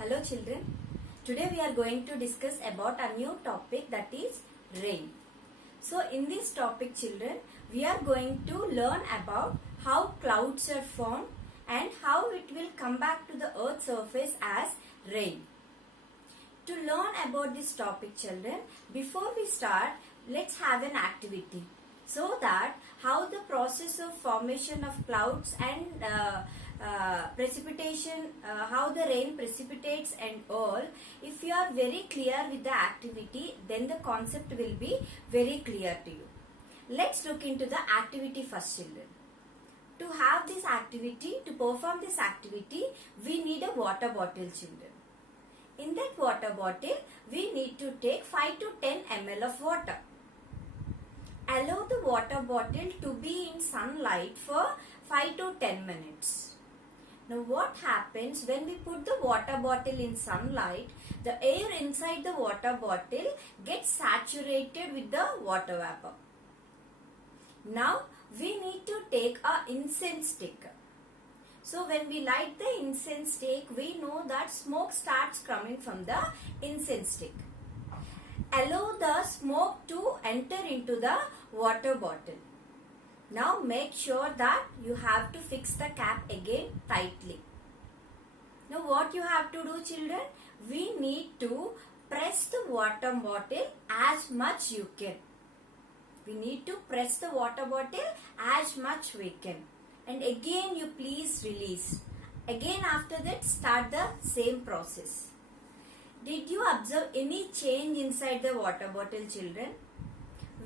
Hello children, today we are going to discuss about a new topic, that is rain. So in this topic children, we are going to learn about how clouds are formed and how it will come back to the earth's surface as rain. To learn about this topic children, before we start, let's have an activity so that how the process of formation of clouds and precipitation, how the rain precipitates and all, if you are very clear with the activity, then the concept will be very clear to you. Let's look into the activity first children. To have this activity, to perform this activity, we need a water bottle children. In that water bottle, we need to take 5 to 10 ml of water. Allow the water bottle to be in sunlight for 5 to 10 minutes. Now what happens when we put the water bottle in sunlight, the air inside the water bottle gets saturated with the water vapor. Now we need to take a incense stick. So when we light the incense stick, we know that smoke starts coming from the incense stick. Allow the smoke to enter into the water bottle. Now make sure that you have to fix the cap again tightly. Now what you have to do children? We need to press the water bottle as much you can. We need to press the water bottle as much we can. And again you please release. Again after that start the same process. Did you observe any change inside the water bottle children?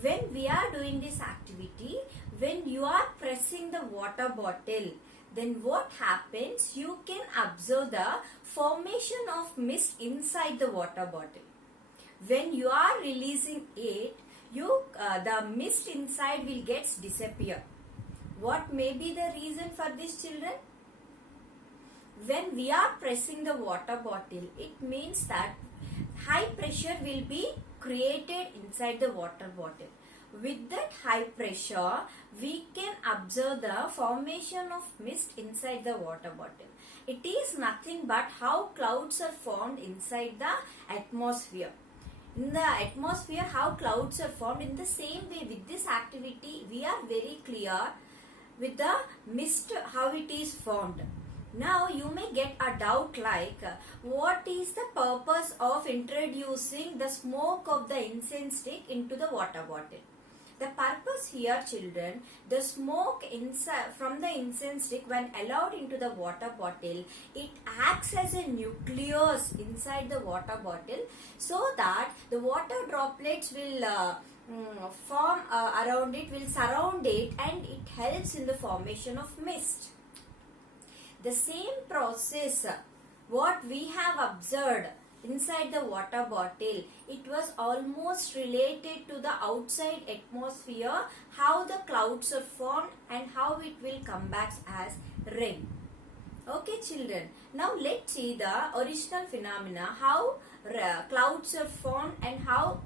When we are doing this activity, when you are pressing the water bottle, then what happens? You can observe the formation of mist inside the water bottle. When you are releasing it, the mist inside will get disappear. What may be the reason for this children? When we are pressing the water bottle, it means that high pressure will be created inside the water bottle. With that high pressure, we can observe the formation of mist inside the water bottle. It is nothing but how clouds are formed inside the atmosphere. In the atmosphere, how clouds are formed. In the same way, with this activity, we are very clear with the mist, how it is formed. Now you may get a doubt like, what is the purpose of introducing the smoke of the incense stick into the water bottle? The purpose here children, the smoke from the incense stick when allowed into the water bottle, it acts as a nucleus inside the water bottle so that the water droplets will form around it, will surround it, and it helps in the formation of mist. The same process what we have observed inside the water bottle, it was almost related to the outside atmosphere, how the clouds are formed and how it will come back as rain. Okay children, now let's see the original phenomena, how clouds are formed and how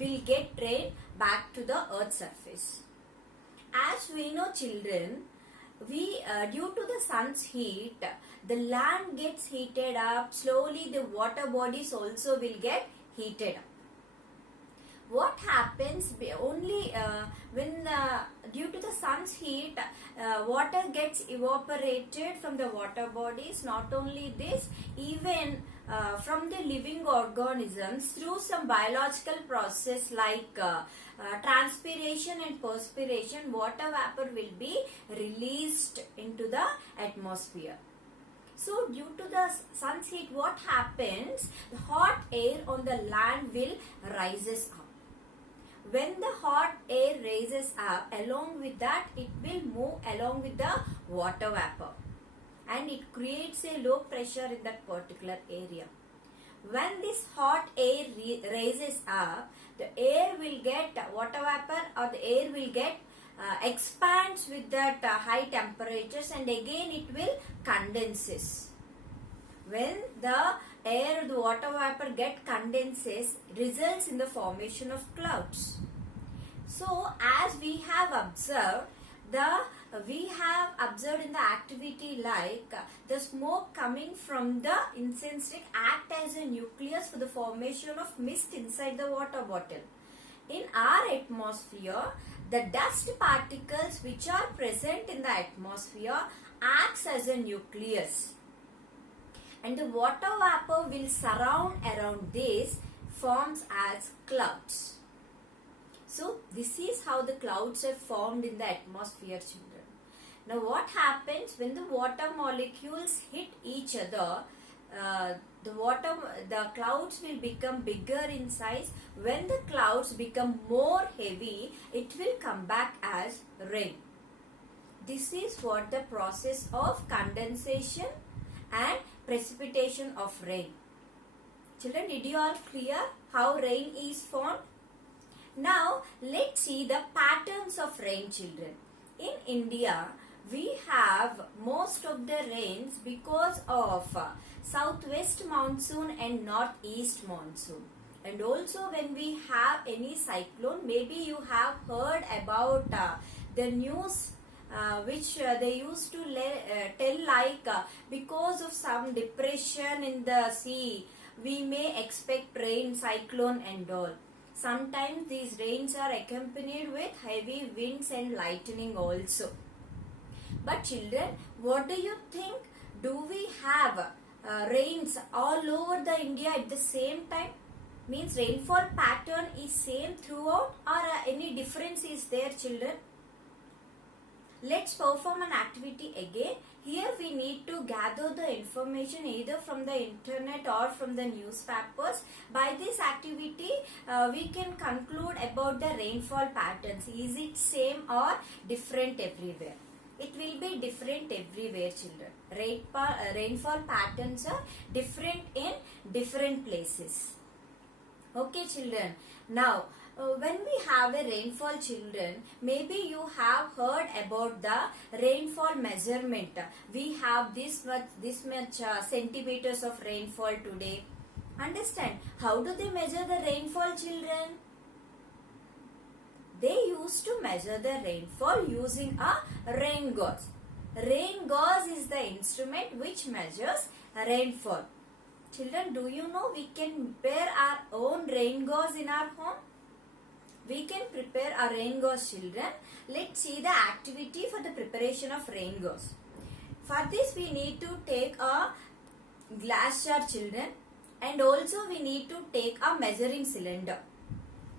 will get rain back to the earth's surface. As we know children, due to the sun's heat, the land gets heated up. Slowly the water bodies also will get heated up. What happens only when due to the sun's heat, water gets evaporated from the water bodies. Not only this, even from the living organisms through some biological process like transpiration and perspiration, water vapor will be released into the atmosphere. So due to the sun's heat, what happens? The hot air on the land will rises up. When the hot air rises up, along with that it will move along with the water vapor and it creates a low pressure in that particular area. When this hot air rises up, the air will get water vapor, or the air will get expands with that high temperatures, and again it will condenses. When the water vapor get condenses, results in the formation of clouds. So as we have observed, the we have observed in the activity like the smoke coming from the incense stick act as a nucleus for the formation of mist inside the water bottle. In our atmosphere, the dust particles which are present in the atmosphere acts as a nucleus, and the water vapor will surround around this, forms as clouds. So this is how the clouds are formed in the atmosphere, children. Now what happens when the water molecules hit each other? The clouds will become bigger in size. When the clouds become more heavy, it will come back as rain. This is what the process of condensation and precipitation of rain. Children, did you all clear how rain is formed? Now let's see the patterns of rain, children. In India, we have most of the rains because of southwest monsoon and northeast monsoon. And also when we have any cyclone, maybe you have heard about the news which they used to tell like because of some depression in the sea, we may expect rain, cyclone and all. Sometimes these rains are accompanied with heavy winds and lightning also. But children, what do you think? Do we have rains all over the India at the same time? Means rainfall pattern is same throughout, or any difference is there, children? Let's perform an activity again. Here we need to gather the information either from the internet or from the newspapers. By this activity, we can conclude about the rainfall patterns. Is it same or different everywhere? It will be different everywhere, children. Rainfall patterns are different in different places. Okay, children. Now, when we have a rainfall, children, maybe you have heard about the rainfall measurement. We have this much centimeters of rainfall today. Understand? How do they measure the rainfall, children? They used to measure the rainfall using a rain gauge. Rain gauge is the instrument which measures rainfall. Children, do you know we can prepare our own rain gauge in our home? We can prepare a rain gauze, children. Let's see the activity for the preparation of rain gauze. For this we need to take a glass jar, children, and also we need to take a measuring cylinder.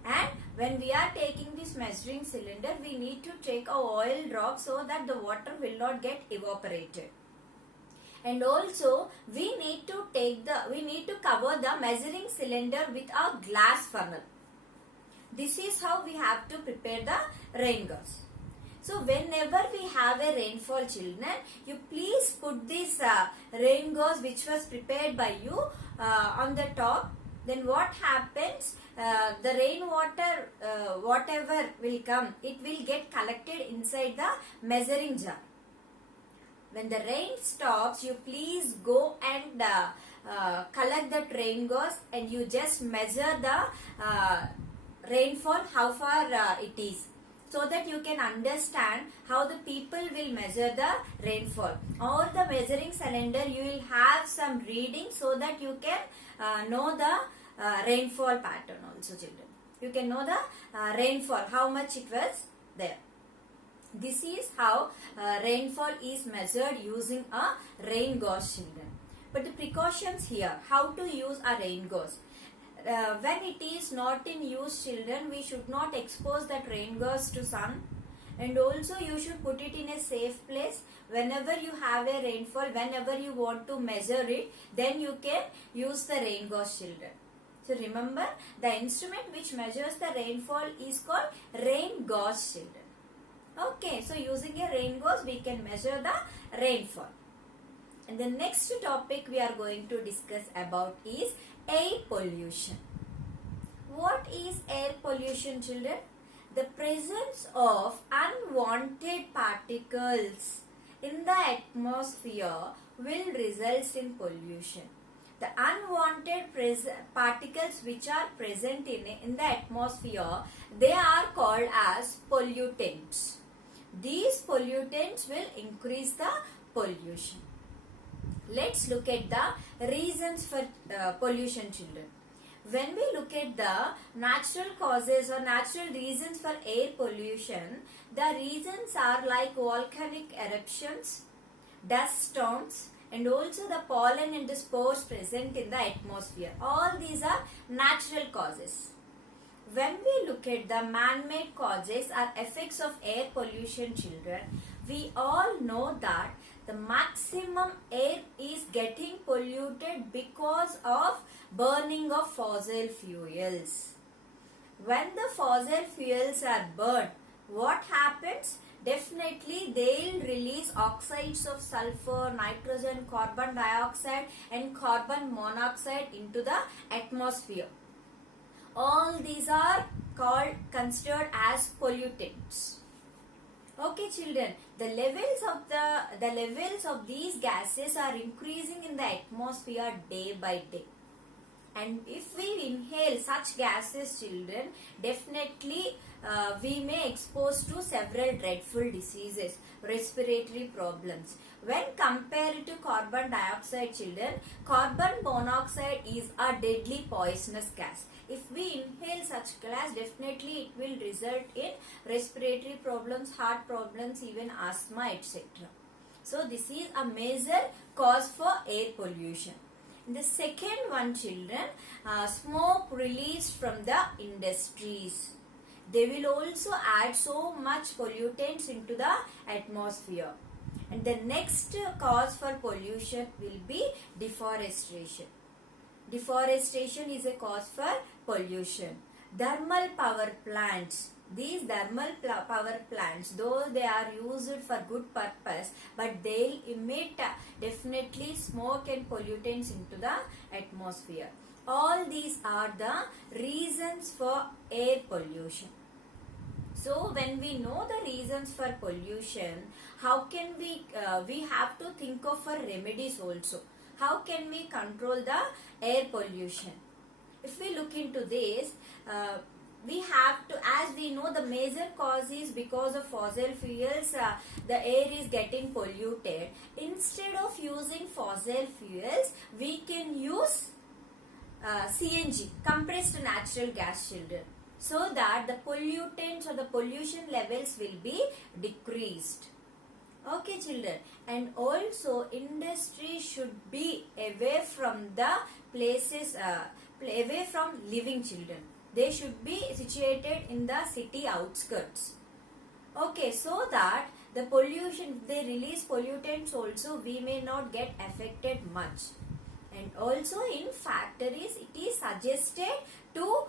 And when we are taking this measuring cylinder, we need to take a oil drop so that the water will not get evaporated. And also we need to cover the measuring cylinder with a glass funnel. This is how we have to prepare the rain gauze. So whenever we have a rainfall, children, you please put this rain gauze which was prepared by you on the top. Then what happens? The rainwater, whatever will come, it will get collected inside the measuring jar. When the rain stops, you please go and collect that rain gauze and you just measure the rainfall, how far it is, so that you can understand how the people will measure the rainfall. Or the measuring cylinder, you will have some reading so that you can know the rainfall pattern also, children. You can know the rainfall, how much it was there. This is how rainfall is measured using a rain gauze, children. But the precautions here, how to use a rain gauze. When it is not in use, children, we should not expose that rain gauze to sun, and also you should put it in a safe place. Whenever you have a rainfall, whenever you want to measure it, then you can use the rain gauze, children. So remember, the instrument which measures the rainfall is called rain gauze, children. Okay, so using a rain gauze we can measure the rainfall. And the next topic we are going to discuss about is air pollution. What is air pollution, children? The presence of unwanted particles in the atmosphere will result in pollution. The unwanted particles which are present in the atmosphere, they are called as pollutants. These pollutants will increase the pollution. Let's look at the reasons for pollution, children. When we look at the natural causes or natural reasons for air pollution, the reasons are like volcanic eruptions, dust storms, and also the pollen and the spores present in the atmosphere. All these are natural causes. When we look at the man-made causes or effects of air pollution, children, we all know that the maximum air is getting polluted because of burning of fossil fuels. When the fossil fuels are burned, what happens? Definitely they'll release oxides of sulfur, nitrogen, carbon dioxide and carbon monoxide into the atmosphere. All these are considered as pollutants. Okay, children, the levels of these gases are increasing in the atmosphere day by day. And if we inhale such gases, children, definitely we may expose to several dreadful diseases, respiratory problems. When compared to carbon dioxide, children, carbon monoxide is a deadly poisonous gas. If we inhale such gas, definitely it will result in respiratory problems, heart problems, even asthma, etc. So this is a major cause for air pollution. The second one, children, smoke released from the industries. They will also add so much pollutants into the atmosphere. And the next cause for pollution will be deforestation. Deforestation is a cause for pollution. Thermal power plants. These thermal power plants, though they are used for good purpose, but they emit definitely smoke and pollutants into the atmosphere. All these are the reasons for air pollution. So when we know the reasons for pollution, how can we have to think of for remedies also. How can we control the air pollution? If we look into this, we have to, as we know, the major cause is because of fossil fuels, the air is getting polluted. Instead of using fossil fuels, we can use CNG, compressed natural gas, children, so that the pollutants or the pollution levels will be decreased. Okay, children, and also industry should be away from the places, away from living, children. They should be situated in the city outskirts. Okay, so that the pollution, if they release pollutants also, we may not get affected much. And also in factories, it is suggested to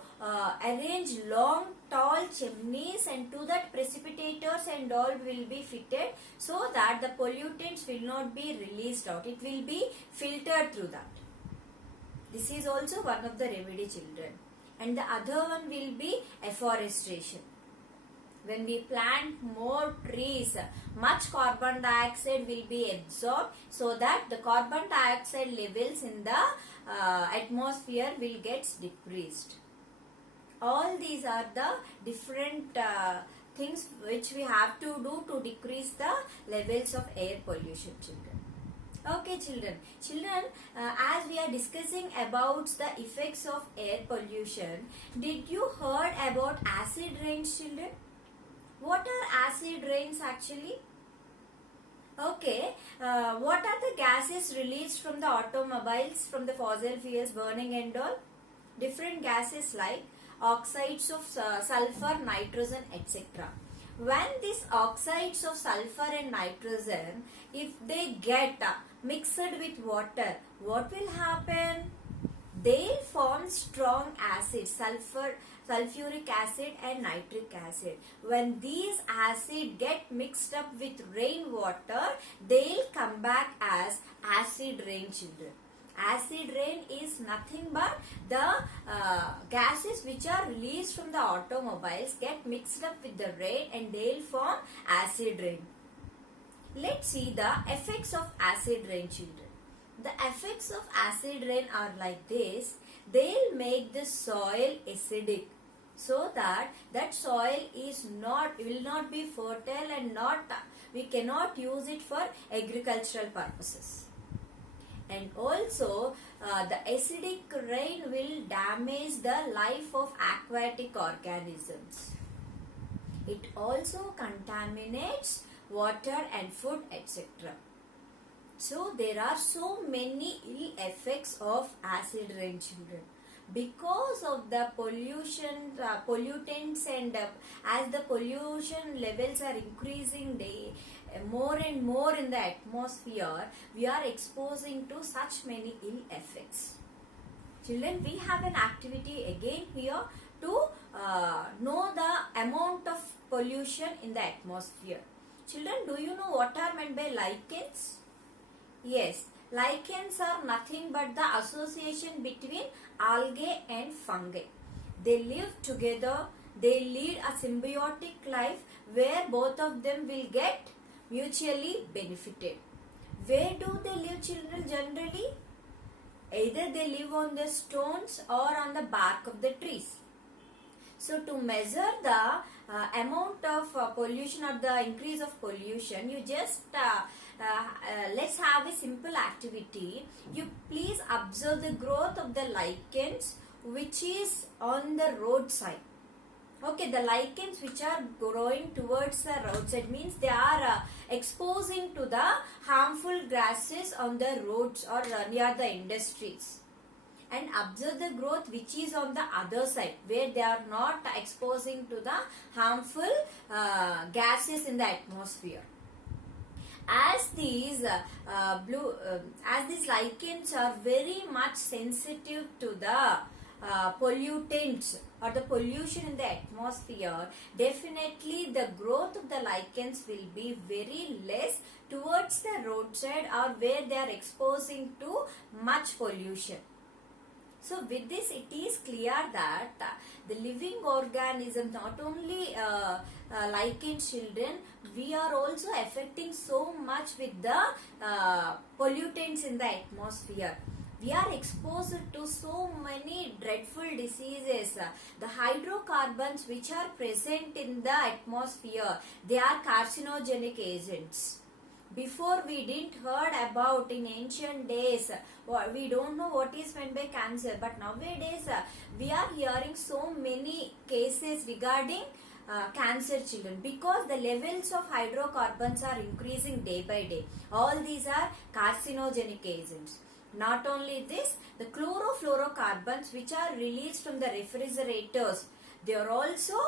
arrange long tall chimneys, and to that precipitators and all will be fitted, so that the pollutants will not be released out. It will be filtered through that. This is also one of the remedy, children. And the other one will be afforestation. When we plant more trees, much carbon dioxide will be absorbed, so that the carbon dioxide levels in the atmosphere will get decreased. All these are the different things which we have to do to decrease the levels of air pollution, children. Okay, children. As we are discussing about the effects of air pollution, did you heard about acid rains, children? What are acid rains actually? Okay, what are the gases released from the automobiles, from the fossil fuels burning and all? Different gases like oxides of sulfur, nitrogen, etc. When these oxides of sulfur and nitrogen, if they get mixed with water, what will happen? They'll form strong acids, sulfuric acid and nitric acid. When these acids get mixed up with rainwater, they'll come back as acid rain, children. Acid rain is nothing but the gases which are released from the automobiles get mixed up with the rain, and they'll form acid rain. Let's see the effects of acid rain, children. The effects of acid rain are like this. They'll make the soil acidic. so that that soil will not be fertile and we cannot use it for agricultural purposes. And also the acidic rain will damage the life of aquatic organisms. It also contaminates water and food, etc. So there are so many ill effects of acid rain, children. Because of the pollution, pollutants, and as the pollution levels are increasing more and more in the atmosphere, we are exposing to such many ill effects. Children, we have an activity again here to know the amount of pollution in the atmosphere. Children, do you know what are meant by lichens? Yes, lichens are nothing but the association between algae and fungi. They live together, they lead a symbiotic life where both of them will get mutually benefited. Where do they live, children, generally? Either they live on the stones or on the bark of the trees. So to measure the amount of pollution or the increase of pollution, you just let's have a simple activity. You please observe the growth of the lichens which is on the roadside. Okay, the lichens which are growing towards the roadside means they are exposing to the harmful grasses on the roads or near the industries. And observe the growth which is on the other side where they are not exposing to the harmful gases in the atmosphere. As these lichens are very much sensitive to the pollutants or the pollution in the atmosphere, definitely the growth of the lichens will be very less towards the roadside or where they are exposing to much pollution. So with this it is clear that the living organism, not only lichen, children, we are also affecting so much with the pollutants in the atmosphere. We are exposed to so many dreadful diseases. The hydrocarbons which are present in the atmosphere, they are carcinogenic agents. Before we didn't heard about in ancient days, we don't know what is meant by cancer, but nowadays we are hearing so many cases regarding cancer, children, because the levels of hydrocarbons are increasing day by day. All these are carcinogenic agents. Not only this, the chlorofluorocarbons which are released from the refrigerators, they are also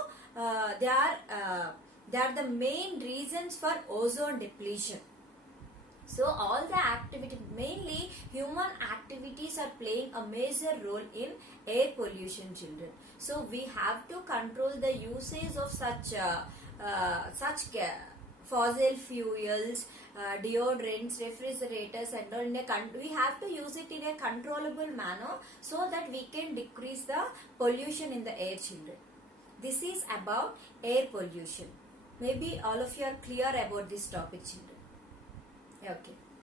they are the main reasons for ozone depletion. So all the activity, mainly human activities, are playing a major role in air pollution, children. So we have to control the usage of such fossil fuels, deodorants, refrigerators, and all. We have to use it in a controllable manner so that we can decrease the pollution in the air, children. This is about air pollution. Maybe all of you are clear about this topic, children. Okay.